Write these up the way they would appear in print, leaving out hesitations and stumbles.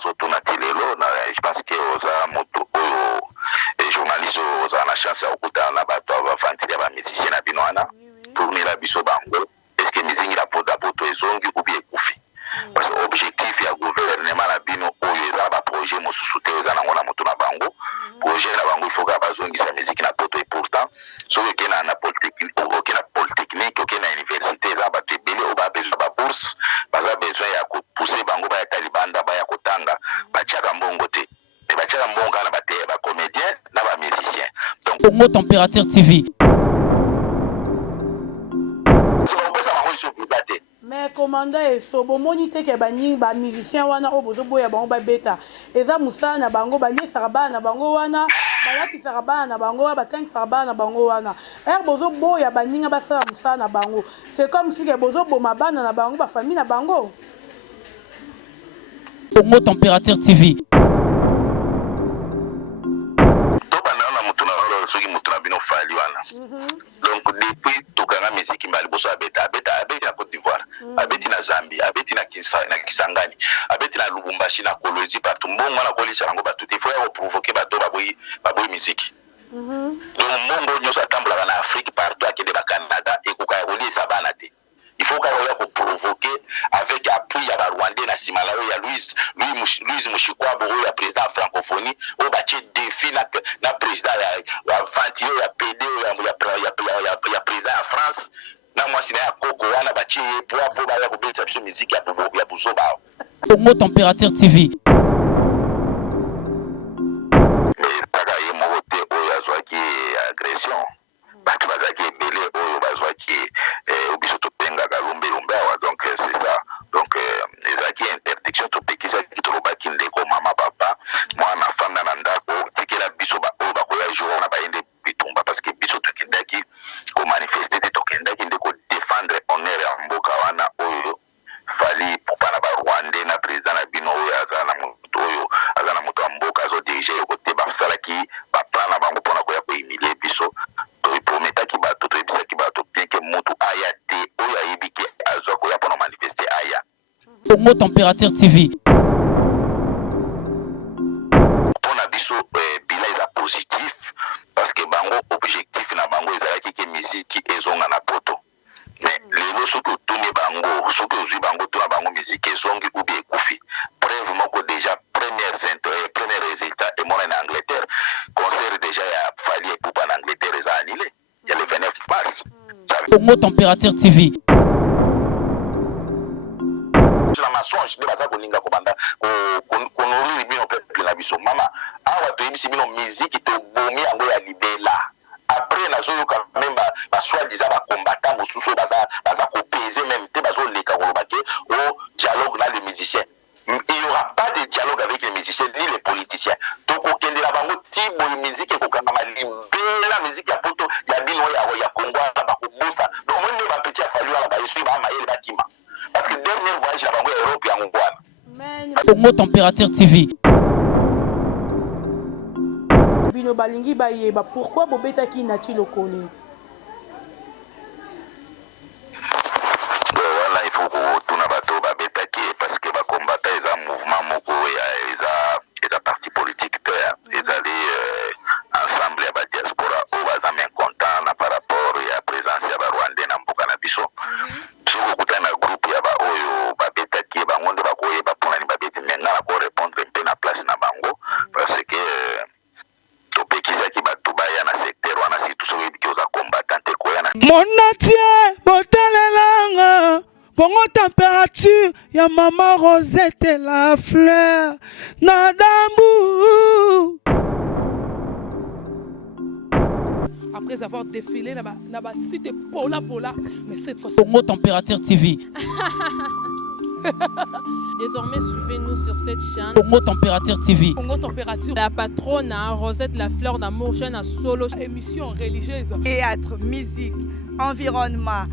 nazotuna tilelo je pense que oza moto oyo journaliste oza na chance ya kokutana na bato bavantili ya bamusicien na bino wana tournela biso bango est-ce que mizingi la poto ezongi ou bien ekufi parce que objectif ya gouvernement na bino oyo eza na baprojet mosusu te eza nango na moto na bango projet na bango il faut ka bazongisa miziki na poto et pourtant soki okena na polytechnique okena na université eza bato ebele oyo babesoin babourse baza besoin ya kopousse bango bayata libanda baya kotanga batiaka mbongo te me batiaka mbongo kaka na bacomédien na bamusicien donc Congo Température TV. Mais commandant eso bomoni te ke bani ba musicien wana o bozo boya bango ba beta eza musana bango bali sarabana bango wana balaki sarabana bango ba tank sarabana bango wana bozo boya baninga basala musana bango c'est comme si ke bozo boma bana na bango ba famille na bango. Congo Température TV. soki mutu na bino fali wana donc depuis tokanga miziki mbali boso abeti na Côte d'Ivoire abeti na Zambie abeti na Kisangani abeti na Lubumbashi na Kolwezi partout mbongo wana kolisa bango bato te faut ya provoquer bato baboyi miziki donc mbongo nyonso atambolaka na Afrique partout akende ba Canada ekoka kolisa bana te il faut qu'on provoquer avec appui ya Rwandais na simala ya Louise Mushikwabo ya président francophonie au bâti défi na président ya Vantio ya PD ya président ya France na mwasi na ya Koko wana bâti pour ba ya kubeta biso musique ya buzoba. Congo Température TV. Mais saka ye mote oyo azwaki agression bato bazaki ebele oyo bazwaki obiso topenga kalumbe awa donc c'est ça donc ezaki interdiction topekisaki tolobaki ndeko mama papa mwana fanda na ndako tikela biso oyo bakoya jour wana bayende bitumba parce que biso tokendaki komanifeste te tokendaki nde kodefendre honneur ya mboka wana oyo fali pupa na barwandais na président na bino oyo aza na moto ya mboka azodirige yo kote basalaki baplan na bango mpona koya kohumilie biso toprometaki bato toyebisaki bato bien ke motu aya te oyo ayebi ke azwa koya mpona manifeste aya. Congo Température TV. mpona biso bila eza positif parce que bango objectif na bango ezalaki ke miziki ezonga na poto mais lelo soki otuni bango soki ozwi bango tuna bango miziki ezongi ubi ekufi preuve moko déjà premier résultat emona na Angleterre concert déjà ya fali epupa na Angleterre eza annulé ya le 29 mars. Congo Température TV. na masonge nde baza koninga kobanda konoriri bino peuple na biso mama awa toyebisi bino miziki tobomi yango ya libela après nazoyoka même baswadiza bacombattant mosusu baza kopese même te bazoleka koloba ke o dialogue na les musiciens. Il n'y aura pas de dialogue avec les musiciens ni les politiciens. Donc okendela bango ti boye musique ekokanga libela musique ya poto ya bino ya Congo na bakobusa donc moi ne ba petit afali wala ba yesu ba mayele bakima parce que dernier voyage na bango Europe ya ngwana. Congo Température TV. Bino balingi bayeba pourquoi bobetaki na ti lokole. Voilà, il faut kotuna bato babetaki parce que bakombata eza mouvement moko eza parti politique te ezali ensemble ya badiaspora oyo baza mécontent na par rapport ya présence ya barwandais na mboka na biso soki okutani na groupe ya baoyo babetaki bango nde bakoyeba mponani babeti me nga na korépondre mpe na place na bango parce que topekisaki bato baya na secteur wana surtout soki oyebiki oza combattant te koya na monatie botalelanga Congo Température ya mama Rosette la fleur na dambu. Après avoir défilé na ba site pola mais cette fois Congo Température TV. Désormais, suivez-nous sur cette chaîne. Congo Température TV. Congo Température. La patronne Rosette la fleur d'amour, chaîne à solo. Émission religieuse. Théâtre, musique, environnement.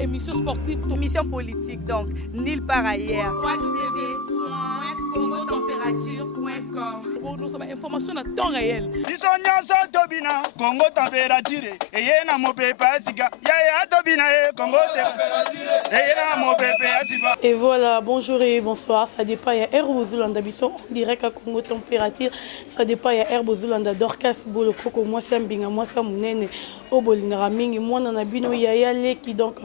Émission sportive. Émission politique, donc nulle part ailleurs. www.congotempérature.com Nous sommes information à temps réel. Bisonya so tobina Congo température et na mo pepe asika ya tobina Congo température et na mo pepe asika. Et voilà, bonjour et bonsoir. Ça dépend, il y a Air Bozulanda Bisson en direct à Congo Température. Ça dépend, il y a Air Bozulanda Dorcas Bolokoko, moi c'est Mbinga, moi c'est Mounene, Obolingara Mingi, moi Nanabino Yaya Leki. Donc,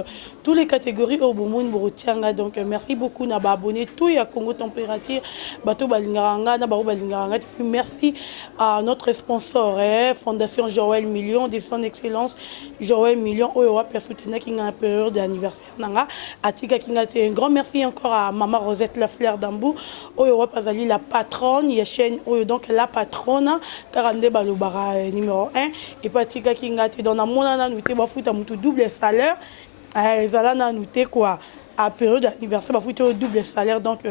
toutes les catégories Obomoun Borotianga. Donc, merci beaucoup Naba abonné tout y a Congo Température, Bato Balingaranga, Nabaro Balingaranga. Et puis merci à notre sponsor, Fondation Joël Million, de son excellence Joël Million, Oyoa Persoutenaki qui a une période d'anniversaire. Atika Kingate, un grand merci encore à Maman Rosette La Fleur d'Ambou, Oyoa Pazali, la patronne, Yechen, Oyo, donc la patronne, Karande Balobara numéro 1, et Patika Kingate, dans la monana, nous avons fait un double salaire, Zalana, nous avons quoi? À période d'anniversaire, il faut double salaire, donc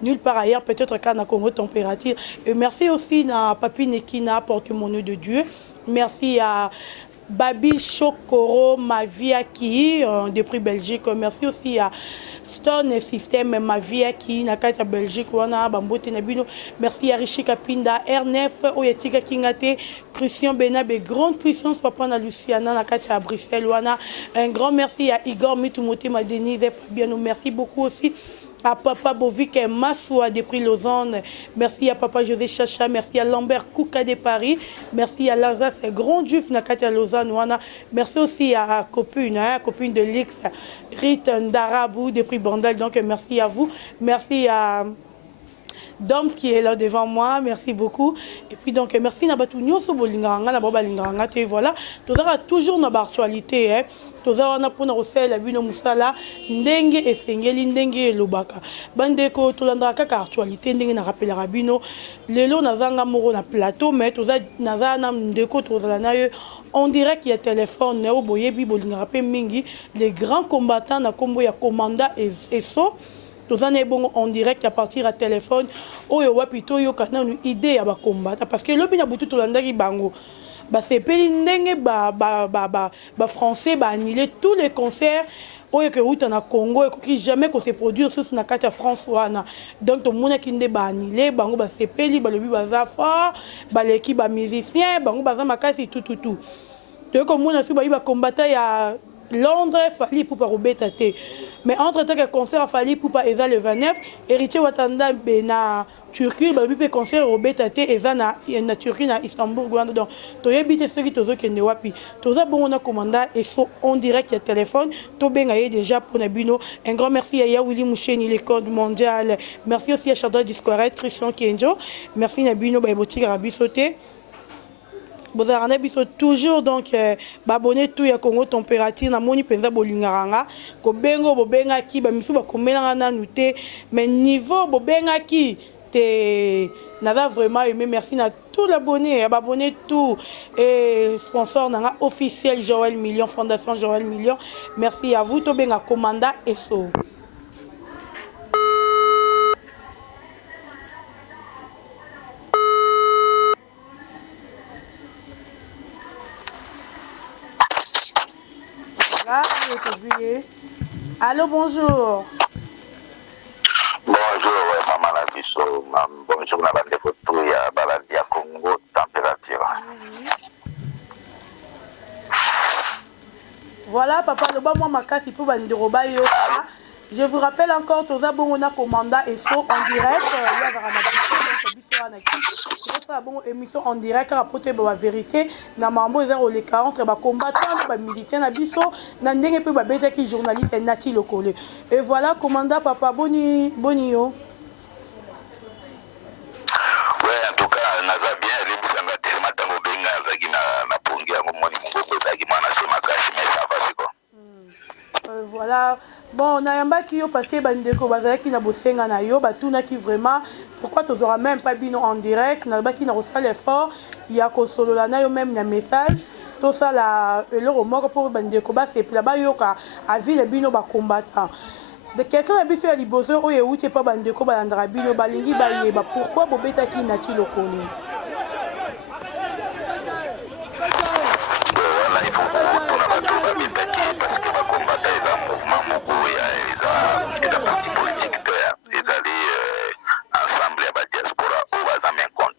nulle part ailleurs, peut-être qu'à Congo Température. Et merci aussi à Papi Nekina, porte-monnaie de Dieu. Merci à Babi Chokoro Maviaki de prix Belgique. Merci aussi à Stone System Maviaki Nakata Belgique. Wana Bambote Nabino. Merci à Rishi Kapinda R9 Oyetika Kingate Christian Benabe grande puissance Papa na Luciana Nakata à Bruxelles. Wana un grand merci à Igor Mitumote Denise Fabiano. Merci beaucoup aussi à Papa Bovic et Massoua des prix Lausanne. Merci à Papa José Chacha. Merci à Lambert Kouka de Paris. Merci à Lanzas et Grand Juf Nakata Lausanne. Merci aussi à Copune, Copune de l'X, Rit Darabou des prix Bandel. Donc merci à vous. Merci à Doms qui est là devant moi, merci beaucoup. Et puis donc merci Nabatou Nyoso Bolinganga, Nababa Linganga, et voilà. Tout ça toujours dans l'actualité. Tout ça on a pour nous aussi la bino musala, ndenge et sengeli ndenge lobaka. Bandeko tolanda kaka actualité ndenge na rappel rabino. Lelo nazanga moro na plateau, mais tout ça nazana ndeko tozala na yo. On dirait qu'il y a téléphone, Neo Boyebi Bolingara Mingi, les grands combattants na kombo ya commanda et so. Tous en bon en direct à partir à téléphone. Oyo wapito yo kana une idée à combattre parce que le bina butu tolandaki bango. Ba c'est pelindenge ba français ba annuler tous les concerts. Oyo que route na Congo et qui jamais qu'on se produire sur na carte France wana. Donc tout monde qui ne ba annuler bango ba c'est peli ba le bi ba zafa ba l'équipe ba musicien bango ba za makasi tout. Donc comme monde sur ba combattre ya Londres, Fali pour pas rebêter. Mais entre temps que concert a Fali pour pas Eza le 29, héritier Watanda na Turquie, bah lui peut concert rebêter Eza na Turquie na Istanbul Rwanda. Donc to yebite ceux qui tozo kende wapi. Toza bon on a commandé et so en direct ya téléphone. To benga déjà pour Nabino. Un grand merci à Willy Moucheni les codes mondial. Merci aussi à Chadra Discoret, Christian Kenjo. Merci Nabino ba boutique Arabi sauté. Vous avez toujours donc abonné tout ya Congo Température na moni penza bolingaranga ko bengo bobenga ki ba misu ba komela na nuté mais niveau bobenga ki te nada vraiment aimé merci na tout l'abonné abonné tout et sponsor na officiel Joël Million Fondation Joël Million merci à vous to benga commanda eso. Allô, bonjour. Bonjour, maman Labiso. Bonjour, la bande de photos à Baladia Congo Température. Voilà, papa, le bon moi ma casse, il faut bandiroba yo. Je vous rappelle encore, tous les bon on a commandé et so en direct. Bon émission en direct rapporter la vérité na mambo zéro les 40 ba combattants ba musiciens na biso na ndenge pe ba beta ki journaliste Nati Lokole. Et voilà commandant papa boni yo. Ouais, en tout cas naza bien les bisanga tellement tango benga zaki na pongi yango moni mungo zaki mana sema kashi mais ça va c'est quoi. Voilà. Bon, on a un bac qui parce que bandeko bazaki na bosenga na yo batuna qui vraiment pourquoi tu n'auras même pas bino en direct na baki na reçoit l'effort il y a ko solo la na yo même na message tout ça la le remorque pour bandeko ba c'est là-bas yo ka a vu les bino ba combattant de question habituelle à liboso o yeuti pas bandeko ba landra bino balingi ba yeba pourquoi bobeta ki na ti lokoli. Voilà, il faut parce que va combattre les mouvements moko et la partie politique ils allaient ensemble à la diaspora ou à la main contre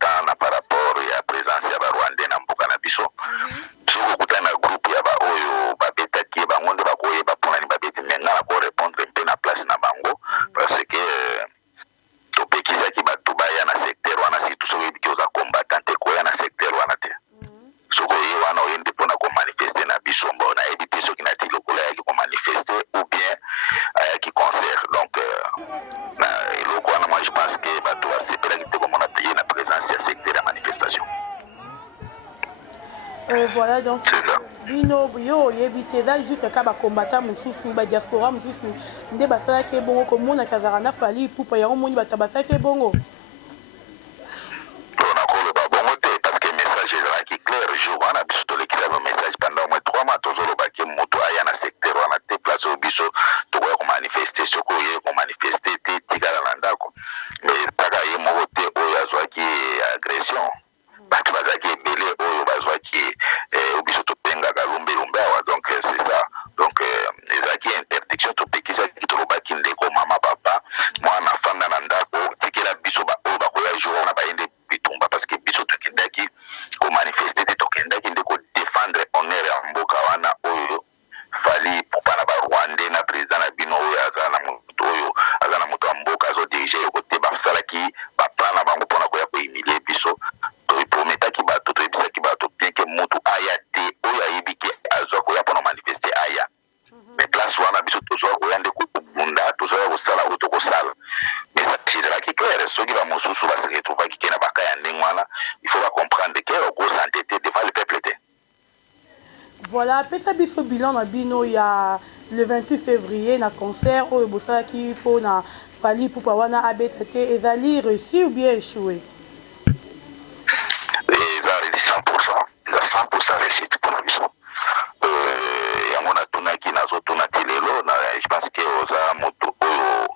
voilà donc C'est ça. bino yo yebite za juste ka ba combattant mususu ba diaspora mususu nde basalaki bongo komona kazara na fali pupa yango moni batabasaki bongo. On a koloba bongo te parce que message ezalaki clair jour wana biso tolekisa ba message pendant au moins 3 mois tozolobaki moto aya na secteur wana te place oyo biso tokoya komanifeste soki oye komanifeste te tikala na ndako mais ezalaka ye moko te oyo azwaki agression bato bazalaki ebele oyo bazwaki biso topengaka lumbelumbe awa donc c'est ça donc ezalaki interdiction topekisaki tolobaki ndeko mama papa mwana afanda na ndako tikela biso oyo bakoya jour wana bayende bitumba parce que biso tokendaki komanifeste te tokendaki nde kodefendre honneur ya mboka wana oyo fali pupa na barwande na président na bino oyo aza na moto ya mboka azodirige yo kote basalaki baplan na bango mpona koya kohumilie biso toprometaki bato toyebisaki bato bien ke motu aya te oyo ayebi ke azwa koya mpona manifeste aya mais place wana biso tozwa koya nde kobunda tozwaka kosala oyo tokosala mais ezalaki claire soki bamosusu baseretrouvaki ke na baka ya ndenge wana il faut bacomprendre ke okosantete devant le peuple te. Voilà, pesa biso bilan na bino ya le 28 février na concert oyo bosalaki mpo na fali pupa wana abeta te ezali réussi ou bien échoué? Eza redi 100%, eza 100% réussite mpona biso yango natunaki nazotuna te lelo je pense ke oza moto oyo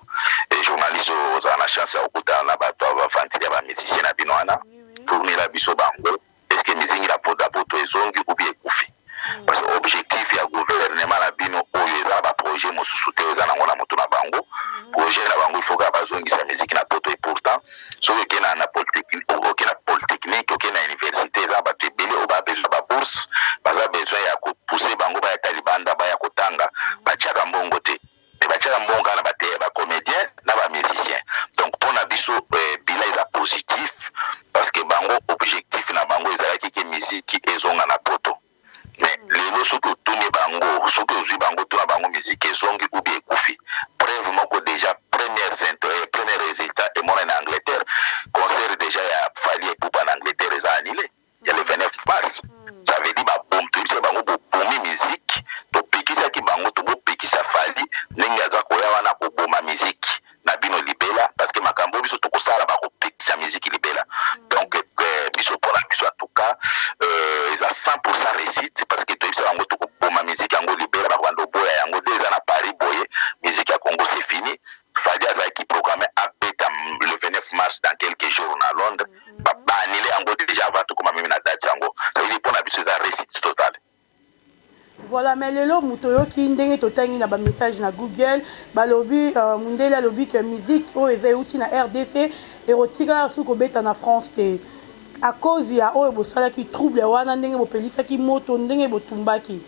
journaliste oza na chance ya kokutana na bato bavantili ya bamusicien na bino wana tournela biso bango estce mizingi na poto ezongi ubi ekufi parce que objectif ya gouvernement na bino oyo eza na baprojet mosusu te eza nango na moto na bango projet na bango il faut kaka bazongisa musiki na poto et pourtant soki okena na polytechnique okena na université eza bato ebele oyo babesoin babourse baza besoin ya kopousse bango bayata libanda baya kotanga batiaka mbongo te me batiaka mbongo kaka na bacomédien na bamusicien donc mpona biso bila eza positif parce que bango objectif na bango ezalaki ke miziki ezonga na poto mais lelo soki otuni bango soki ozwi bango tuna bango miziki ezongi ubi ekufi preuve moko déjà premier résultat emona na Angleterre concert déjà ya fali epupa na Angleterre eza annulé ya le 29 mars ça veut dire babom toyebisa bango bobomi miziki topekisaki bango tobopekisa fali ndenge aza koya wana koboma miziki na bino libela parce que makambo biso tokosala bakopekisa miziki libela donc biso mpona biso en tout cas eza 100% réussite parce que toyebisa bango tokoboma miziki yango libela bakobanda oboya yango nde eza na Paris boye miziki ya Congo c'est fini fali azalaki programme apeta le 29 mars dans quelques jours na Londres baanile yango déjà avant tokoma memi na date yango ça veut dire mpona biso eza réussite totale. Voilà, mais lelo moto yoki ndenge totangi na ba message na Google balobi mundele alobi que musique oyo eza euti na RDC erotika soki kobeta na France te à cause ya oyo bosalaki trouble wana ndenge bopelisaki moto ndenge botumbaki.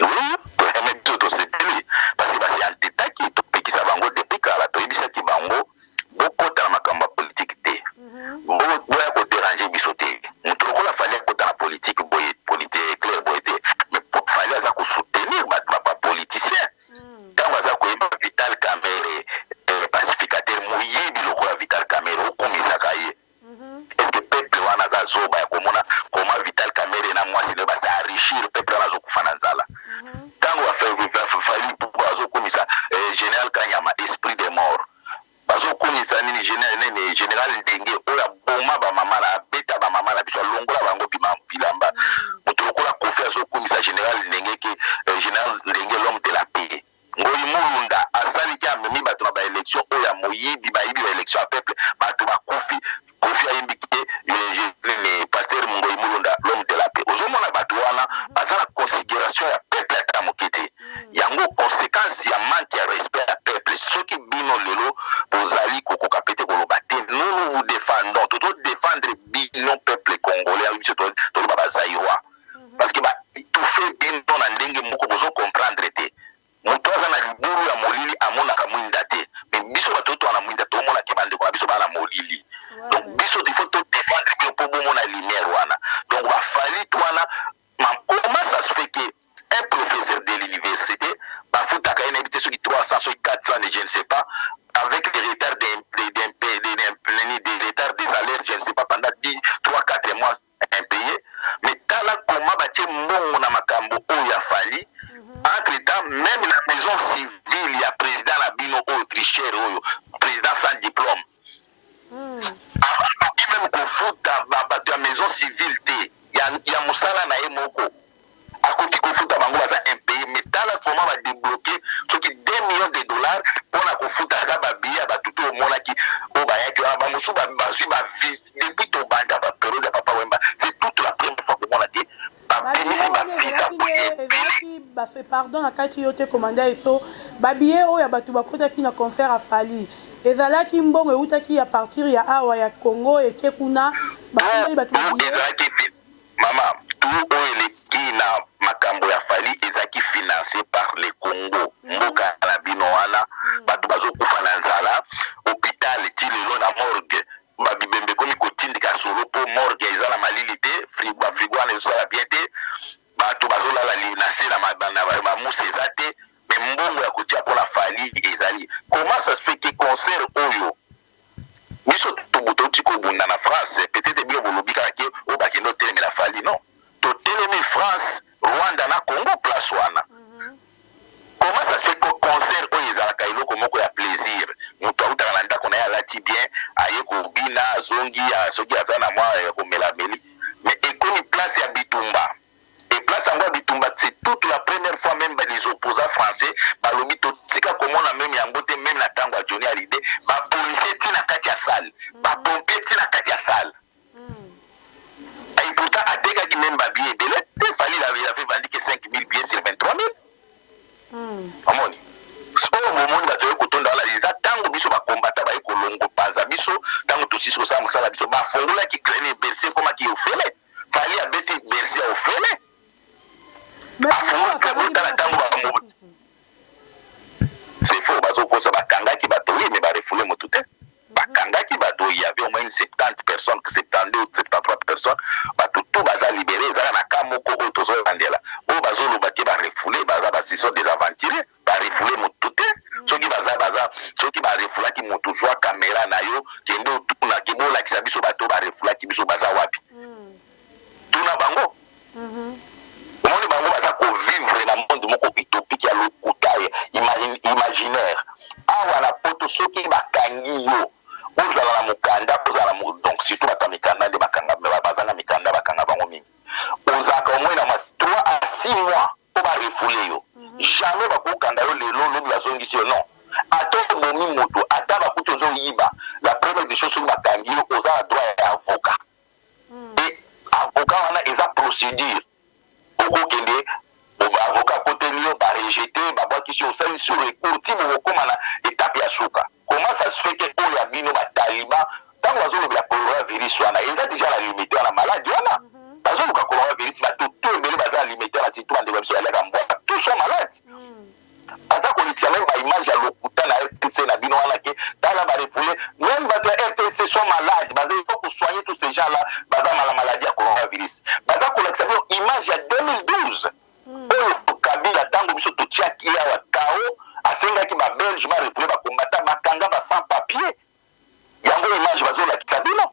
Oui, biso toseteli parce que basi antetaki topekisa bango depuis kala toyebisaki bango bokota na makambo ya politike te boya koderange biso te moto lokola fali akota na politike boye claire boye te mais fali aza kosoutenir bapoliticien ntango aza koyeba Vital Kamerhe pacificateur moyebi lokola Vital Kamerhe okumisaka ye estce peuple wana aza zoba ya komona koma Vital Kamerhe na mwasi ne basa enrichir peuple wana azokufa na nzala ntango fali azokumisa général Kanyama esprit de mort bazokumisa nini général ndenge oyo aboma bamama na abeta bamama na biso alongola bango bilamba moto lokola Kofi azokumisa général ndenge ke général ndenge l'homme de la paix Ngoyi Mulunda asaliki amemi bato na baélection oyo ya moyibi bayibi baélection ya peuple bato bakufi Kofi ayembiki te pasteur Ngoyi Mulunda l'homme de la paix ozomona bato wana baza na considération ya peuple ata moke te yango conséquence ya manque ya respect ya peuple soki bino lelo bozali kokoka pete koloba te nous vous défendons tozodéfendre bino peuple congolais biso toloba bazairwa parce que baétouffe bino na ndenge moko bozocomprendre te moto aza na libulu ya molili amonaka mwinda te mais biso bato twana mwinda tomonaki bandeko na biso bana molili mosu bazwi bavise depuis tobanda baperiode ya papa wemba c'est toute la première fois komona te bapemisi bavisa ezalaki base pardon na kati yo te komanda eso babiye oyo ya bato bakotaki na concert afali ezalaki mbongo eutaki ya partir ya awa ya Congo eke kuna basali bato ezalaki mama tout oyo eleki na makambo ya fali ezalaki financé par le Congo mboka na bino wana bato bazokufa na nzala hôpital ti lelo na morgue babibembe komi kotindika solo mpo morgue eza na malili te frigo wana ezosala bien te bato bazolala na se na bamusa eza te me mbongo ya kotia mpona fali ezali comment ça se fait que concert oyo biso tobuta oti kobunda na France peut-être bino bolobi kaka ke oyo bakende otelemi na fali non totelemi France Rwanda na Congo place wana comment ça se fait que concert oyo ezalaka eloko moko ya plaisir moto autaka na ndako na ye alati bien aye kobina azongi soki aza na mwa komelameli mais ekomi place ya bitumba et place yango ya bitumba c'est toute la première fois même les opposants français balobi totika komona meme yango te meme na ntango ya Johnny Hallyday bapolisier ti na kati ya salle bapompier ti na kati ya salle et pourtant atekaki meme babillet ebele te fali il avait vendu que 5 000 billets sur 23 000 amoni oyo momoni bato oyo kotonda wana eza ntango biso bakombata baye kolongo panza biso ntango tosisi kosala mosala biso bafongolaki crane bercier ekomaki ofele fali abeti bercier ofele afungolitala ntango bamobo c'est faux bazokosa bakangaki bato oui mais barefule motu te bakangaki bato il y avait au moins une 70 personnes 72 ou 73 personnes bato tout baza libéré ezala na ka moko oyo tozolandela oyo bazoloba te barefule baza basiso des aventuriers barefule motu te soki soki barefulaki motu zwa kamera na yo kende otunaki bolakisa biso bato barefulaki biso baza wapi tuna bango omoni bango baza kovivre na monde moko utopique ya lokuta imaginaire awa na poto soki bakangi yo ozala na mokanda ozala donc surtout bato ya mikanda nde baza na mikanda bakanga bango mingi ozalaka omoi na 3 à 6 mois po barefule yo jamais bakokanga yo lelo lobi bazongisi yo non ata obomi moto ata bakuti ozoyiba la première des choses soki bakangi yo oza na droit ya avocat et avocat wana eza procédure okokende avocat koteli yo barejete babwakisi yo osalisi recours ti bokokóma na étape ya suka comment ça se fait que oyo ya bino bataliban ntango bazolobela coronavirus wana eza déjà na limité wana maladi wana bazoluka coronavirus bato to ebele baza na limité wana surtout bandeko biso yaleka mbwaka tous sont malades baza kolekisa meme baimage ya lokuta na RTC na bino wana ke tala barefule même bato ya RTC sont malades baza il faut kosoigner tous ces gens là baza na maladie ya coronavirus baza kolekisa bino image ya 2012 oyo Kabila ntango biso totiaki awa kao asengaki babelge barefule bakombata bakanga sans papier yango image bazolakisa bino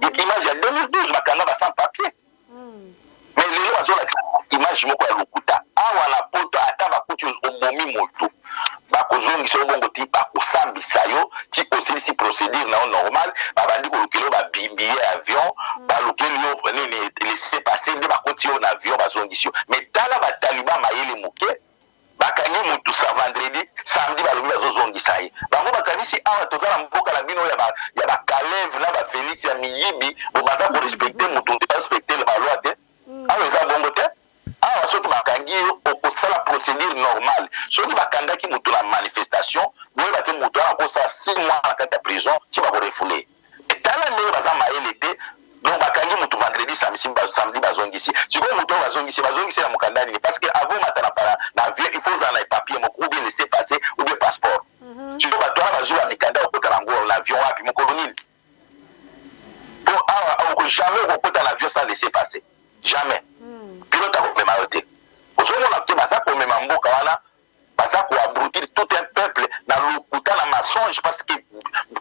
image ya 2012 bakanga sans papier mais lelo bazolakisa image moko ya lokuta awa na poto ata bakuti obomi moto bakozongisa yo bongo ti bakosambisa yo ti osilisi procédure na yo normal babandi kolukeli yo babillet ya avion balukeli yo nini laisser passer nde bakoti yo na avion bazongisi yo mais tala bataliban mayele moke bakangi motu sa vendredi samedi balobi bazozongisa ye bango bakanisi awa toza na mboka na bino ya bakaleve na bafélix ya miyibi bo baza korespecte motu nde barespecte baloi te awa eza bongo te awa soki bakangi yo okosala procédure normale soki bakangaki motu na manifestation boyeba te motu wana akosala 6 mois na kati ya prison ti bakorefule etala ndenge baza mayele te donc bakangi motu vendredi samedi bazongisi sikoyo motu oyo bazongisi na mokanda nini parce que avant mata na avion il faut ozala na epapier moko ou bien laisser passer ou bien passeport sikoyo bato wana bazwi ya mikanda okota nango na avion wapi mokolo nini po awa jamais okokota na avion sans laisser passer jamais pilote akomema yo te ozomona te baza komema mboka wana baza koabrutir tout un peuple na lokuta na mensonge parce que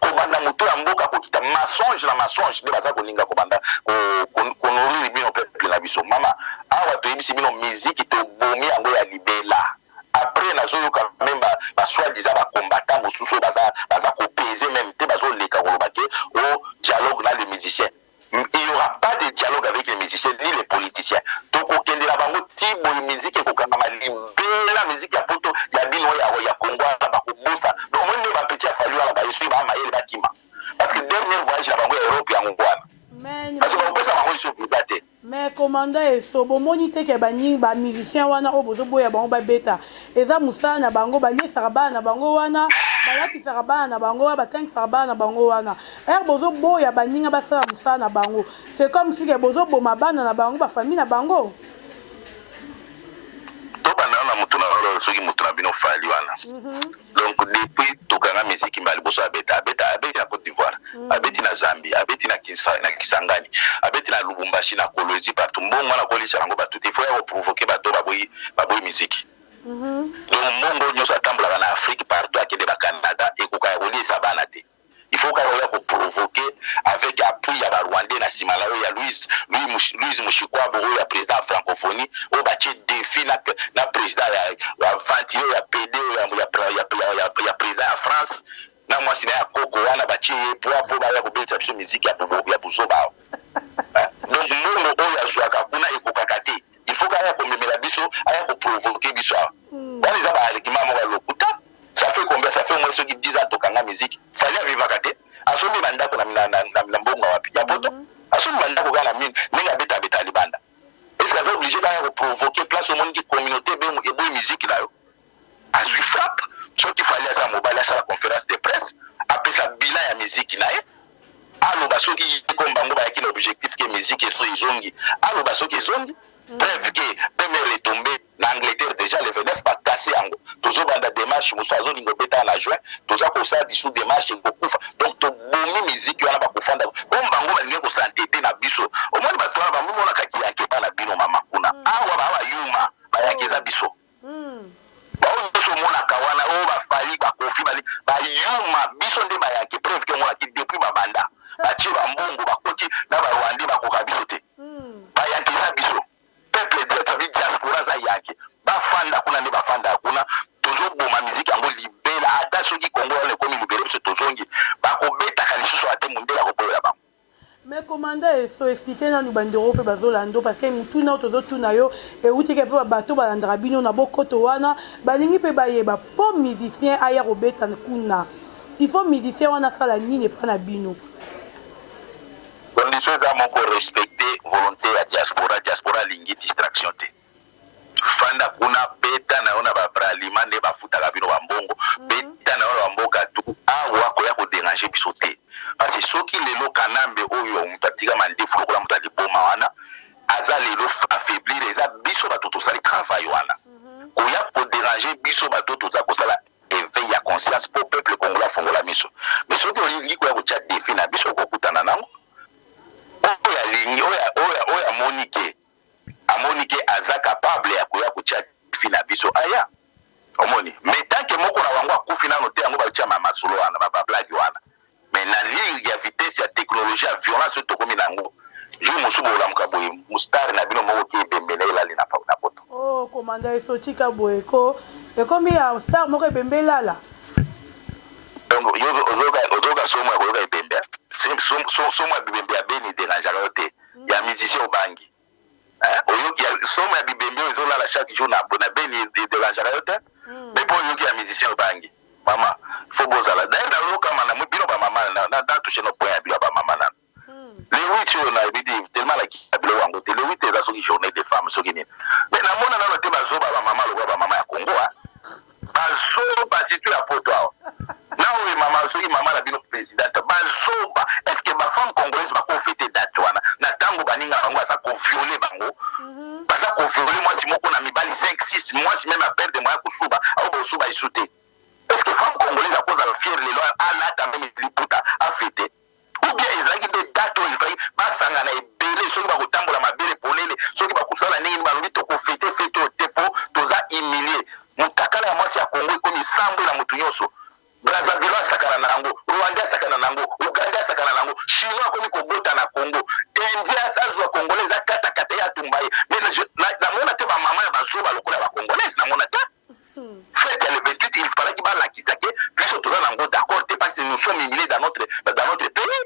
kobanda moto ya mboka kokita mensonge na mensonge nde baza kolinga kobanda konoriri bino peuple na biso mama awa toyebisi bino miziki tobomi yango ya libela après nazoyoka meme basoi-disant bakombata mosusu baza kopese meme te bazoleka koloba ke o dialogue na les musiciens. Il n'y aura pas de dialogue avec les musiciens ni les politiciens. Donc, au Kenya, la musique est la musique, il y a bino ya Congo, la Bakubusa. Donc, on ne va pas fallu à la Baïsui, parce que dernière voyage na bango ya Europe yango wana parce que bapesa bango iso visa te. mais commanda eso bomoni te ke baningi bamusicien wana oyo bozoboya bango babeta eza mosala na bango baliesaka bana na bango wana balatisaka bana na bango wana batangisaka bana na bango wana ere bozoboya baninga basala mosala na bango c'est comme si ke bozoboma bana na bango bafamille na bango tobanda na mutu na olo soki mutu na bino fali wana donc depuis tokanga miziki mbali boso abeti na Côte d'Ivoire abeti na Zambie abeti na Kisangani abeti na Lubumbashi na Kolwezi partout mbongo wana kolisa bango bato te faut ya provoquer bato baboyi miziki donc mbongo nyonso atambolaka na Afrique partout akende ba Canada ekoka ya kolisa bana te il faut ka provoquer avec appui ya Rwandais na simala ya Louise Mushikwabo ya président francophonie o batie défi na président ya Vanti ya PD ya président ya France na mwasi na ya Koko wana batie po ba ya kobeta biso musique ya buzoba donc mbongo oyo azwaka kuna ekokaka te il faut ka ya komemela biso aya ko provoquer biso wana eza ba argument mo lokuta ça fait combien ça fait au moins ceux qui disent à tokanga musique fallait vivre kate asombi bandako na mbongo wapi ya poto asombi bandako kana mine ninga beta libanda est-ce que va obligé de provoquer place au monde qui communauté be et boy musique là a su frappe ce qu'il fallait ça mobile à la conférence de presse après ça bilan ya musique nae alo basoki comme bango ba yakina objectif que musique so izongi alo basoki izongi bref que premier retombé l'Angleterre déjà le 29 pas cassé ango tozo banda démarche muso azo lingo beta na juin toza ko sa disu démarche ngokufa donc to bomi musique wana ba kufanda comme bango ba lingo ko santé na biso au moins ba tsala ba mu mona kaki yake bana bino mama kuna awa ba yuma ba yake za biso ba o so mona kawana o ba fali ba kofi ba yuma biso nde ba yake preuve que mona ki depuis ba banda ba chi ba mbongo ba koti na ba Rwanda ba ko kabiso te ba yake za biso peuple de la diaspora za yake bafanda kuna ne bafanda kuna tozoboma miziki yango libela ata soki Kongo wana ekomi libere biso tozongi bakobetaka lisusu ate mundela koboya bango mais commanda eso expliquer nanu bandeko mpe bazolando parce que mutuna oyo tozotuna yo euti ke mpe bato balandaka bino na bokoto wana balingi mpe bayeba mpo musicien aya kobeta kuna il faut musicien wana asala nini epa na bino condition eza moko respecter volonté ya diaspora alingi distraction te fanda kuna beta na yo na babralima nde bafutaka bino bambongo beta na yo na bamboka tu awa koya koderange biso te parce que soki lelo kanambe oyo moto atikama ndefu lokola moto aliboma wana aza lelo affaiblir eza biso bato tosali travail wana koya koderange biso bato toza kosala éveil ya conscience po peuple congolais afongola miso mais soki olingi koya kotia défi na biso okokutana nango oyo alingi oyo amoni ke aza capable ya koya kotia défi na biso aya omoni mais tant que moko na wango akufi nano te yango batia masolo wana bablagi wana mais na ligne ya vitesse ya technologie ya violence tokomi nango jour mosusu bolamuka boye mustari na bino moko ki ebembela elali na poto oh komanda esotika boye ko ekomi ya star moko ebembelala donc ozoka somo ya koyoka ebembe somo ya bibembe ya beni dérangeaka yo te ya musicien obangi oyoki somo ya bibembe oyo ezolala chaque jour na beni dérangeaka yo te mais mpo oyoki ya musicien obangi mama faut bozala d'ailleurs nalokama na bino bamama natouche no point ya bino bamama nano le 8 oyo nayebidi tellement lakisa bilo yango te le 8 eza soki journée de femme soki nini mais namona nano te bazoba bamama lokola bamama ya Congo bazoba situ ya poto awa na oyo mama soki mama na bino présidente bazoba est ce que bafemme congolaise bakofete date wana na ntango baninga bango baza koviole bango baza koviole mwasi moko na mibali 5-6 mwasi meme aperde moya kosuba ao bosuba isu te est ce que femme congolaise akozala fiere lelo alata meme liputa afete ou bien ezalaki nde date oyo ezalaki basangana ebele soki bakotambola mabele polele soki bakosala ndenge nini balobi tokofete fete oyo te mpo toza humilie motakala ya mwasi ya Kongo ekomi sambwe na motu nyonso Brazzaville asakana na yango Rwanda asakana na yango Uganda asakana na yango Chinois akomi kobota na Congo India azwa Congolais za katakata ya tumbaye namona te bamama ya bazoba lokola ya bacongolaise namona te fête le 28 il fallait qu'il balakisa ke biso toza nango d'accord te parce que nous sommes humiliés dans notre pays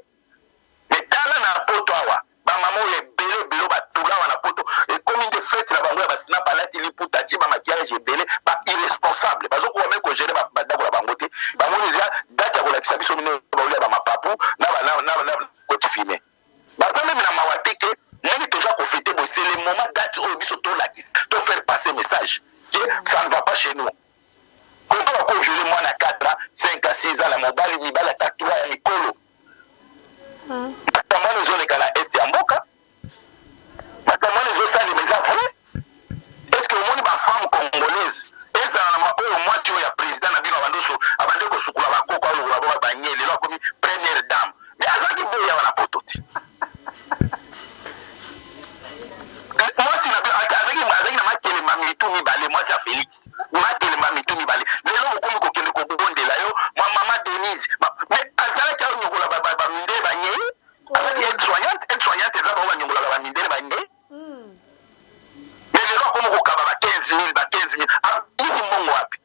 mais tala na poto awa bamama oyo ebele batula awa na poto ekomi nde fête na bango ya basina balati liputa ti bamakiage ebele bairresponsable bazokoka me kogere badako na bango te bango eza date ya kolakisa biso mino baolia bamapapu confirmer baza même na mawa te ke ndenge toza kofete boye c'est le moment date oyo biso tolakisa to faire passer message que ça ne va pas chez nous comment bakojele mwana 4 ans 5 ans 6 ans na mobali mibali ata 3 ya mikolo bakamwana ezoleka na este ya mboka bakamwana ezosalema eza vrai est-ce que omoni bafemme congolaise ezala na maoyo mwasi oyo ya président na bino abande kosukula bakoko alokola bo babanye lelo akomi première dame mais azalaki boya wana poto ti mwasi na bino azalaki na makelema mitu mibale mwasi ya Félix makelema mitu mibale lelo bokomi kokende kobondela yo mama Denise mais azalaki aonyokola bamindele banye azalaki aide-soignante eza bao banyongolaka bamindele banye mais lelo akomi kokaba ba 15 000 izi mbongo wapi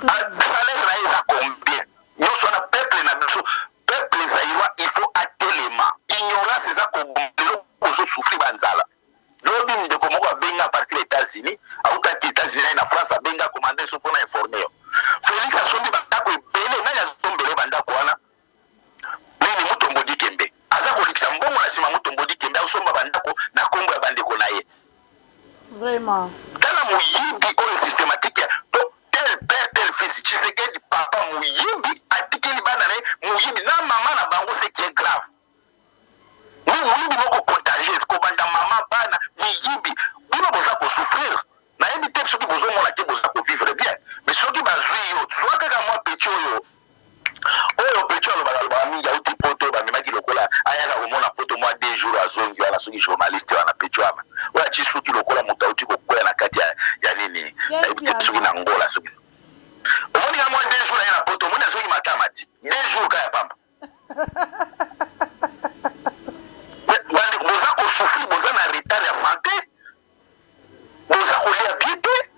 salaire na ye eza combien nyonso wana peuple na biso peuple zairwa il faut atelema ignorance eza kobomelo ozosufri banzala lobi ndeko moko abenga partir ya États-Unis autaki États-Unis naye na France abenga komanda so mpona informe yo Félix asombi bandako ebele nani azotombele bandako wana nini Mutombo Dikembe aza kolikisa mbongo na nsima Mutombo Dikembe asomba bandako na kombo ya bandeko na ye vraiment tala moyibi oyo systématique to tel père tel fils Tshisekedi papa moyibi atikeli bana naye moyibi na mama na bango ce qui est grave moyibi moko contagieuse kobanda mama bana moyibi bino boza kosouffrir nayebi te soki bozomona te boza kovivre bien mais soki bazwi yo zwa kaka mwa peti oyo peti alobaka mingi auti poto bamemaki lokola ayaka komona poto mwa 2 jours azongi wana soki journaliste wana peti wana oyo aci suki lokola moto auti kokwea na kati ya nini nayebi te soki na ngola soki omoni ka mwa 2 jours aye na poto omoni azongi makama ti 2 jours kaya pamba bandeko boza kosufri boza na retard ya santé boza kolia bie te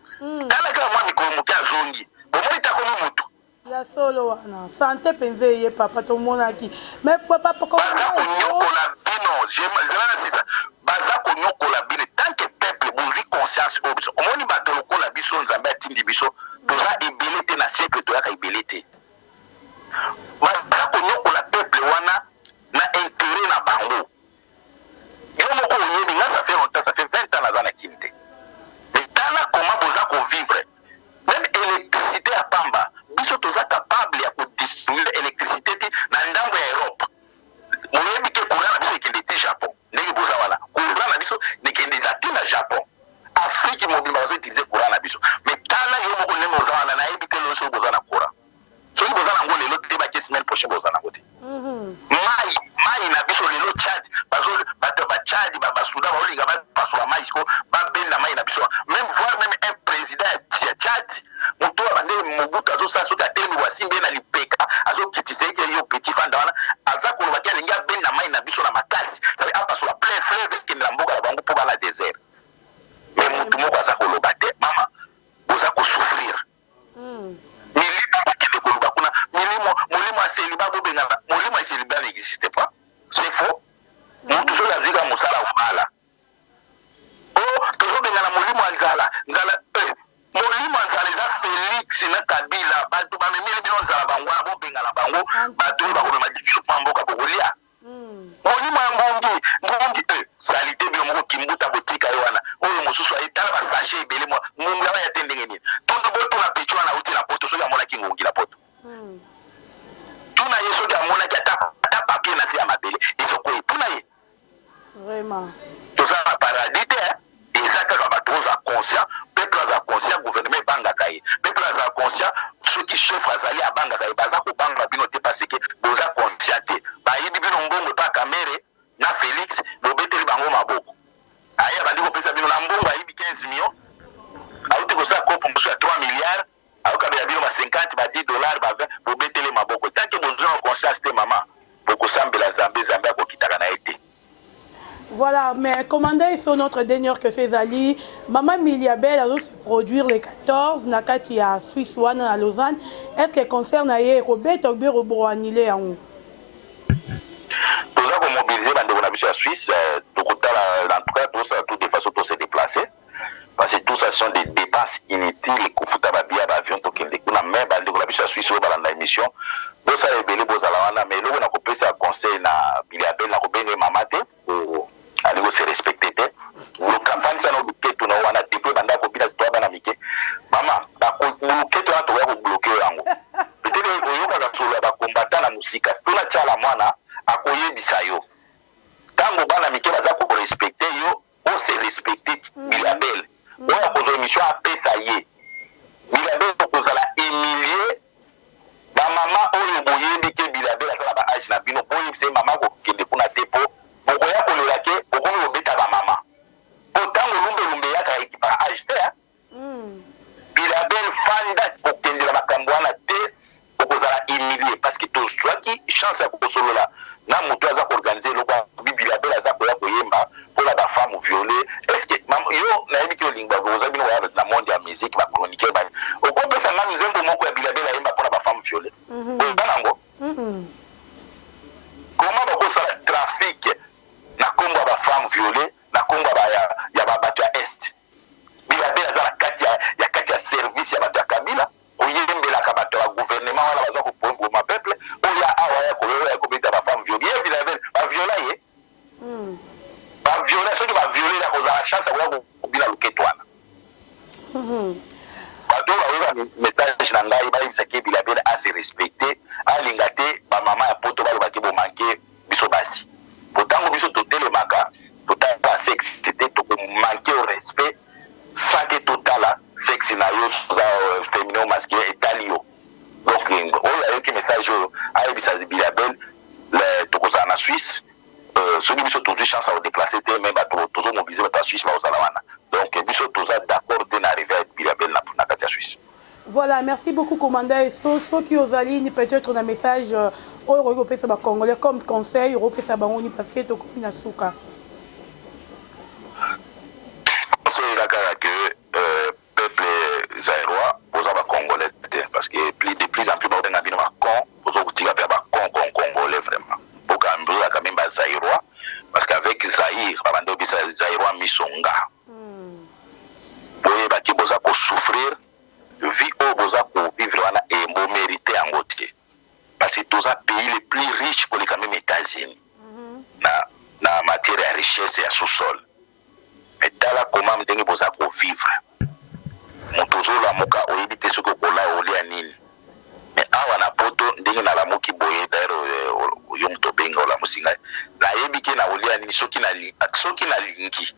tala kaka mwa mikolo moke azongi bomoni takomi motu ya solo wana santé mpenza eye papa tomonaki mais papa baza konyokola bino c'est baza konyokola bino tant que peuple bozwi conscience oyo biso omoni bato lokola biso nzambe atindi biso toza ebele te na siècle toyaka ebele te baza konyokola peuple wana na intérêt na bango yo moko oyebi nga ça fait longtemps ça fait 20 ans naza na kini te tala comment boza kovivre même électricité ya pamba biso toza capable ya kodistribuer électricité te na ndambo ya Europe moyebi ke courant na biso ekende te Japon ndenge boza wana courant na biso nekende eza te na Japon Afrique mobimba bazoutilize courant na biso mais tala yo moko ndenge boza wana nayebi te lelo soki boza na courant soki boza nango lelo te bake semaine prochaine boza nango te mai na biso lelo Tchad bato bachadi basuda baolinga bapasula mai siko babenda mai na biso même voir même un président ya Tchad moto abande Mobutu azosala soki atelemi wasimbe na lipeka azokitisa eke yo petit fanda wana aza kolobaki alingi abenda mai na biso na makasi sabi apasula plein fleuve ekende na mboka na bango mpo bana désert mais motu moko aza koloba te mama oza kosouffrir milimo bakende koloba kuna molimo ya seliba bobengana molimo ya seliba n'existe pas c'est faux motu soki azwika mosala ofala o tozobengana molimo ya nzala molimo ya nzala eza Félix na Kabila bato bamemeli bino nzala bango wana bobengana bango bato oyo bakomema biso mwa mboka bokolia molimo ya ngongi sali te bino moko kimbuta botika ye wana oyo mosusu ayetala basashe ebele ngongi awa ya te ndenge nini tondo botuna peti wana auti na poto soki amonaki ngongi na poto tuna ye soki amonaki ata papier na se ya mabele ezokoye tuna ye toza na paradis te eza kaka bato oza conscient peuple aza conscient gouvernement ebangaka ye peuple aza conscient soki chef azali abangaka ye baza kobanga bino te parce que boza conscient te bayibi bino mbongo mpa Kamere na Félix bobeteli bango maboko aye abandi kopesa bino na mbongo ayibi 15 millions auti kosala kopo mosusu ya 3 milliards aokabela bino ba 50 ba 10 dollars ba 20 bobeteli maboko tanke bozwa na conscience te mama bokosambela Zambe akokitaka na ye te. Voilà, mais commandant sur notre dernière que fait Zali, Maman Miliabel a se produire les 14, Nakati à Suisse One à Lausanne. Est-ce que concerne Aye Robert Ogbe Robro annulé en haut? Nous avons mobilisé dans la Suisse, en tout cas, tout de façon pour se déplacer. Parce que tout ça sont des dépenses inutiles, Kofuta Babia, Bavion, Tokende, on a même dans la Suisse, on a l'émission. Donc ça est belé, mais là on a coupé ça conseil, akoyebisa yo ntango bana mike baza korespecte yo ose respecte bilabele oyo akozwa émission apesa ye bilabele okozala humilie bamama oyo boyebi ke bilabele aza na baage na bino boyebisa ye mama kokende kuna te mpo bokoya kolela ke bokomi kobeta bamama mpo ntango lumbelumbe eyaka ekipaka age te bilabele fanda kokendela makambo wana te okozala humilie parce que tozwaki chance ya kosolola na moto aza koorganize eloko bilabele aza koya koyemba mpona bafemme viole estce yo nayebi ke olingi bakoza bino baya na monde ya musique bachroniqueur bani okopesa nga nzembo moko ya bilabele ayemba mpona bafemme viole oza nango koma bakosala trafic na nkombo ya bafemme viole na nkombo ya babato ya este bilabele aza na kati ya service ya bato ya kabila oyembelaka bato ya gouvernement wana baza kopongoma peuple oya awa ya koyoya kobeta bafemme viole ye bilabele baviola ye baviola soki baviolela kozala chance akoya kobina loketo wana bato bayoba message na ngai bayebisaki bilabele ase respecte alinga te bamama ya poto balobaki bomanke biso basi po ntango biso totelemaka totala sexe te tokomanke au respect sans ke totala sexe na yo oza féminin masculin etali yo donc oyo ayoki message oyo ayebisa bilabele tokozala na Suisse soki biso tozwi chance ya kodeplace te me bato tozomobilize bato ya Suisse bakozala wana donc biso toza d'accord te na arrivé ya bilabele na kati ya Suisse. Voilà, merci beaucoup, commandant Esso. Ceux qui ont allé, peut-être un message au Européen, ça va congolais comme conseil, Européen, ça va on parce que tu as une souka. C'est là que peuple zaïrois, vous avez congolais, parce que de plus en plus, vous avez un con, vous avez un congolais vraiment. Pour que vous avez un zaïrois, parce qu'avec Zaïre, vous avez un zaïrois misonga. Vous avez un souffrir. Vie au boza pour vivre et mo mériter en côté parce que tous les pays les plus riches pour les quand même États-Unis na matière de richesse et à sous-sol mais tala comment ndenge boza pour vivre mutozo la moka oyebite soko kola olia nini mais awa na poto ndenge na la moki boye d'ailleurs yo mtobenga la musinga na yebike na olia nini soki na lingi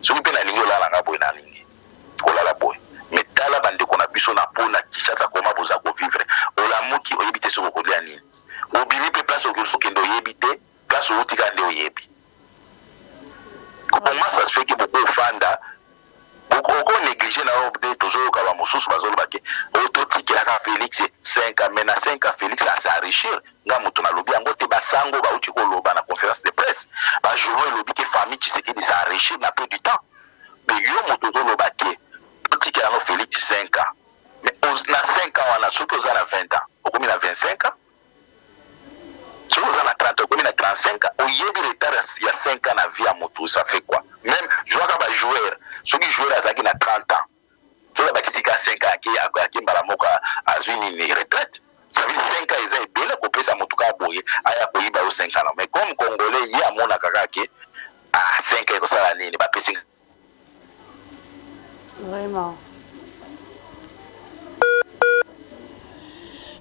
soki pe na lingi ola nga boye na lingi kola la boye metala bandeko na biso na pona Kinshasa koma boza ko vivre olamuki oyebite soko kolia nini obimi pe place okende oyebite place otika nde oyebi comment ça se fait que beaucoup fanda beaucoup négligé na obde toujours ka ba mosusu bazolo bake ototikela ka Félix 5 ans mena 5 ans Félix a s'enrichir nga moto na lobi yango te basango ba uti ko loba na conférence de presse ba journal lobi que famille Tshisekedi s'enrichir na peu du temps mais yo moto zolo bake Tiki a Félix 5 ans. Mais na 5 ans, on a ceux qui ont 20 ans. On a 25 ans. Ceux qui ont 30 ans, on a 35 ans. On y a des retard il y a 5 ans à vie à moto. Ça fait quoi? Même, je vois qu'il y a joueur. Ceux qui jouent à 30 ans. Ceux qui ont 5 ans, qui ont une retraite. Ça veut dire 5 ans, ils ont bien coupé sa moto à boyer. Il y a 5 ans. Mais comme Congolais, il y a mon akakaki. À 5 ans, ça l'année, il va payer. Vraiment.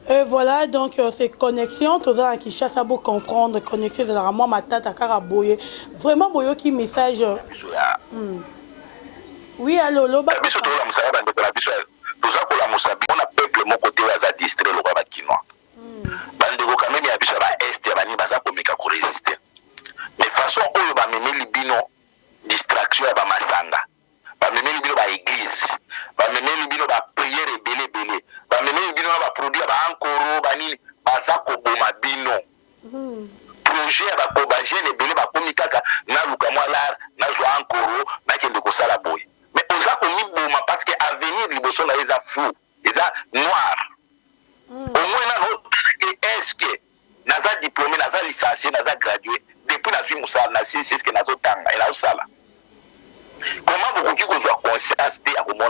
Et voilà, donc ces connexions, tout ça qui chasse à beau comprendre, connexion, c'est vraiment ma tête à Karaboye. Vraiment, boyo qui message. Oui, allô, l'oba. On a peuple mon côté à distrait le roi kinois. Bandego quand même il y a biso ba est ya bani baza komeka ko résister. Mais façon oyo ba memi libino distraction ya ba masanga. Bamemeli bino ba église bamemeli bino ba prière ebele bamemeli bino ba produire ba ankoro banini baza koboma bino projet ba kobagene ebele ba komi kaka na luka mwalar na zwa ankoro bakende kosala boye mais oza komi boma parce que avenir liboso na eza flou eza noir au moins na note est-ce que naza diplômé naza licencié naza gradué depuis na vie musala na c'est ce que nazo tanga et na osala. Comment beaucoup qui ont conscience de à que ma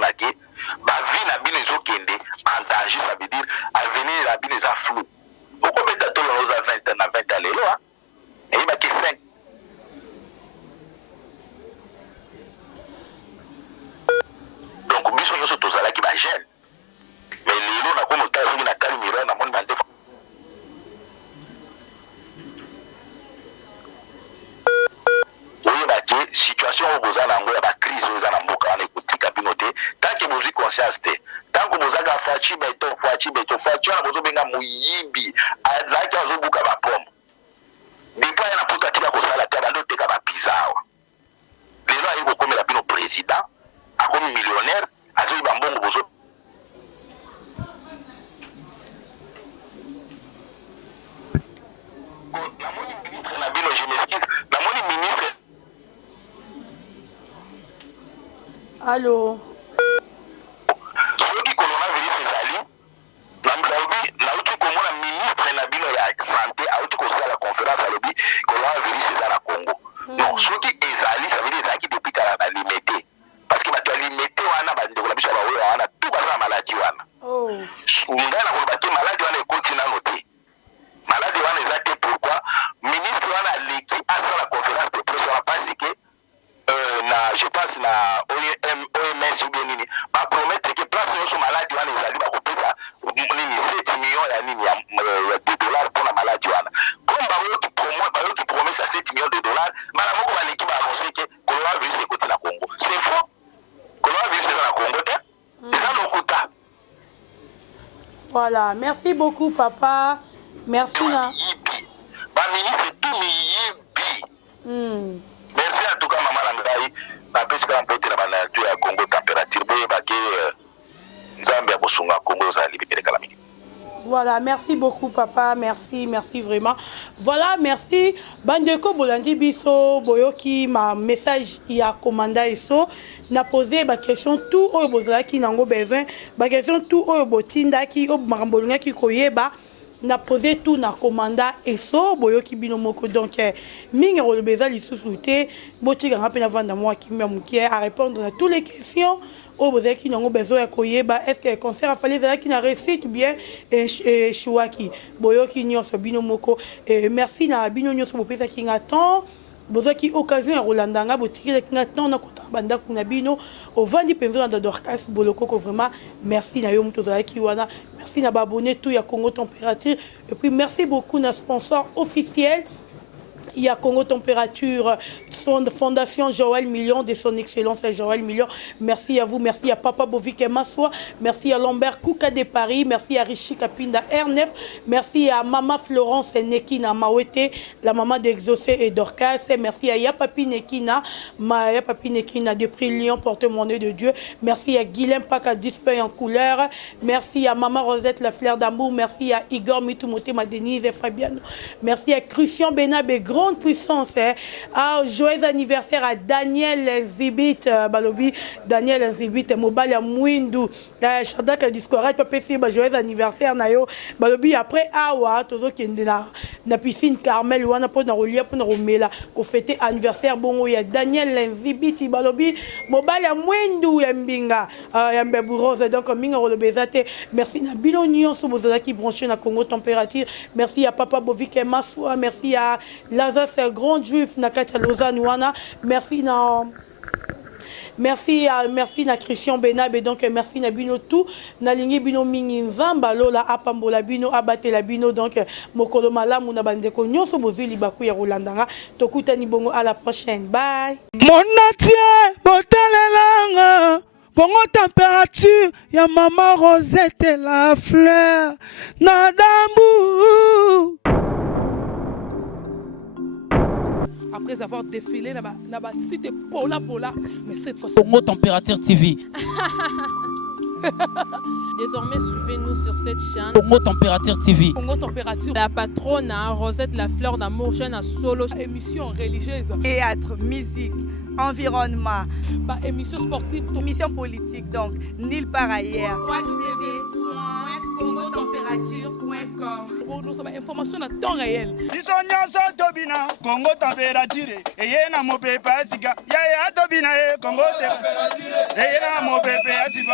vie n'a bien kende en danger, ça veut dire avenir la bien déjà flou. Pourquoi mettre tout le monde à 20 ans les lois et il va que 5. Donc biso yo to zala ki ba jeune. Mais les lois na comme ta na calimira na monde mandé. situation oyo boza nango ya bacrise oyo eza na mboka wana ekotika bino te tanke bozwi conscience te tanko bozaka faci beto wana bozobenga moyibi azalaki azobuka bapome depo aya na poto atika kosala te abandi oteka bapiza awa lelo ayi kokomela bino président akomi millionnaire azoyiba mbongo bozo namoni ministre na bino je m'excuse namoni ministre Allô. soki coronavirus ezali nauti komona ministre na bino ya santé auti kosala conférence alobi coronavirus eza na Congo donc soki ezali ça veut dire ezalaki depuis kala balimete parce que bato alimete wana bandeko na biso baoyo wana tu baza na maladi wana ngai na koloba te maladi wana ekoti nano te maladi wana eza te pourquoi ministre wana aleki asala conférence de presse wana parce que je pense na OMS ou bien nini ba promettre que place nyonso maladi wana ezali bakopesa nini 7 millions ya nini ya $7 pour la maladie wana comme bayoki promesse ya 7 millions $7 bana moko baleki baannonce que coronavirus ekoti na Congo c'est faux coronavirus eza na Congo te eza lokuta. Voilà, merci beaucoup papa, merci na ba ministre tout miyibi. Merci en tout cas maman Langai na pesi ka mpote na bana tu ya Congo température boye bake nzambe ya bosunga Congo za libéré kala mingi. Voilà, merci beaucoup papa, merci vraiment. Voilà, merci. Bandeko Bolandi Biso, Boyoki, ma message il y a commanda eso, n'a posé ma question tout au bozala qui n'ango besoin, ma question tout au botinda qui au marambolunga qui koyeba. Na posé tout na commanda eso boyoki binomoko donc mingi rolobeza lisusu te botika ngapena vanda moi qui mukie à répondre à toutes les questions au bozaki qui n'ango besoin ya koyeba est-ce que le concert a fallu zala qui na réussite bien chouaki boyoki nyonso binomoko merci na bino nyonso bopesa ki ngaton bozaki occasion ya rolandanga botikela ki ngaton na kota banda kuna bino ovandi penzo na Dorcas boloko ko vraiment merci na yo muto zaki wana merci na babonné tout ya Congo Température et puis merci beaucoup na sponsor officiel il y a Congo Température, Fondation Joël Million de son excellence Joël Million. Merci à vous, merci à Papa Bovik et Massoua, merci à Lambert Kouka de Paris, merci à Richie Kapinda R9, merci à Maman Florence Nekina Mawete, la maman d'Exaucé et Dorcas, merci à Yapapi Nekina, Yapapi Nekina de Prix Lyon, porte-monnaie de Dieu, merci à Guilhem Paka Display en couleur, merci à Maman Rosette La Fleur d'Amour, merci à Igor Mitoumote, Denise et Fabiano, merci à Christian Benabé, grande puissance, joyeux anniversaire à Daniel Zibit, Balobi, Daniel Zibit, Mobile Mwindu, Shadak Discorate, Papesi, joyeux anniversaire, Nayo, Balobi, après Awa, Tozo qui est na piscine Carmel, Wana pour Narolia, pour Naromela, qu'on fêtait anniversaire, bon, il y a Daniel Zibit, Balobi, Mobile Mwindu, Yambinga, Yambebou Rose, donc, Minga Rolobezate, merci à Bilonion, Soubozala qui branché na Congo Température, merci à Papa Bovik et Massoua, merci à Lazare grand juif Nakata Lausanne wana merci na Christian Benab et donc merci na bino tout na lingi bino mingi nzamba lola apambola bino abatela bino donc mokolo malamu na bandeko nyonso bozwi libaku ya Rolandanga tokutani bongo à la prochaine bye monatie botalelanga Congo Température ya Maman Rosette La Fleur na dambu. Après avoir défilé là-bas, cité Pola, mais cette fois-ci. Congo Température TV. Désormais, suivez-nous sur cette chaîne. Congo Température TV. Congo Température. La patronne Rosette La Fleur d'Amour, chaîne à solo. Émission religieuse. Théâtre, musique, environnement. Émission sportive. Émission politique, donc, nulle part ailleurs. www.congotempérature.com. Nous avons information à temps réel. biso nyonso tobina Congo Température eye na mopepe asika yaya tobina Congo Température eye na mopepe asika